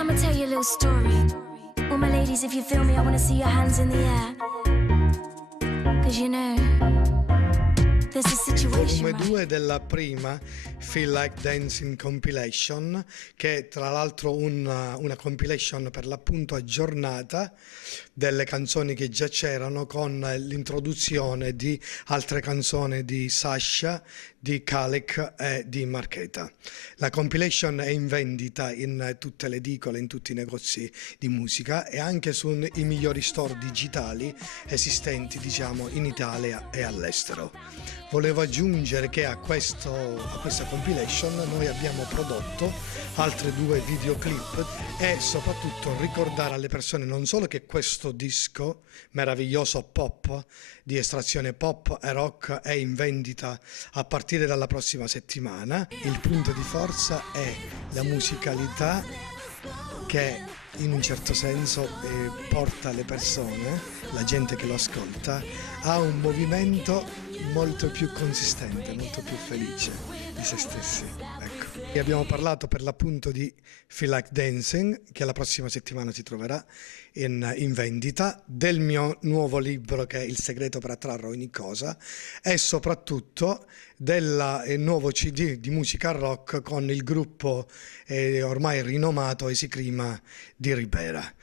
I'ma tell you a little story. All my ladies, if you feel me, I wanna see your hands in the air. Cause you know, there's a situation. Volume 2 della prima Feel Like Dancing compilation, che è tra l'altro una compilation per l'appunto aggiornata delle canzoni che già c'erano, con l'introduzione di altre canzoni di Sasha, di Khalek e di Marchetta. La compilation è in vendita in tutte le edicole, in tutti i negozi di musica e anche sui migliori store digitali esistenti, diciamo, in Italia e all'estero. Volevo aggiungere che a questa compilation noi abbiamo prodotto altre 2 videoclip e soprattutto ricordare alle persone non solo che questo disco meraviglioso pop, di estrazione pop e rock, è in vendita a partire dalla prossima settimana. Il punto di forza è la musicalità che in un certo senso porta le persone, la gente che lo ascolta, a un movimento molto più consistente, molto più felice di se stessi. Ecco. E abbiamo parlato per l'appunto di Feel Like Dancing, che la prossima settimana si troverà in vendita, del mio nuovo libro che è Il segreto per attrarre ogni cosa, e soprattutto del nuovo CD di musica rock con il gruppo ormai rinomato Esicrima di Ribera.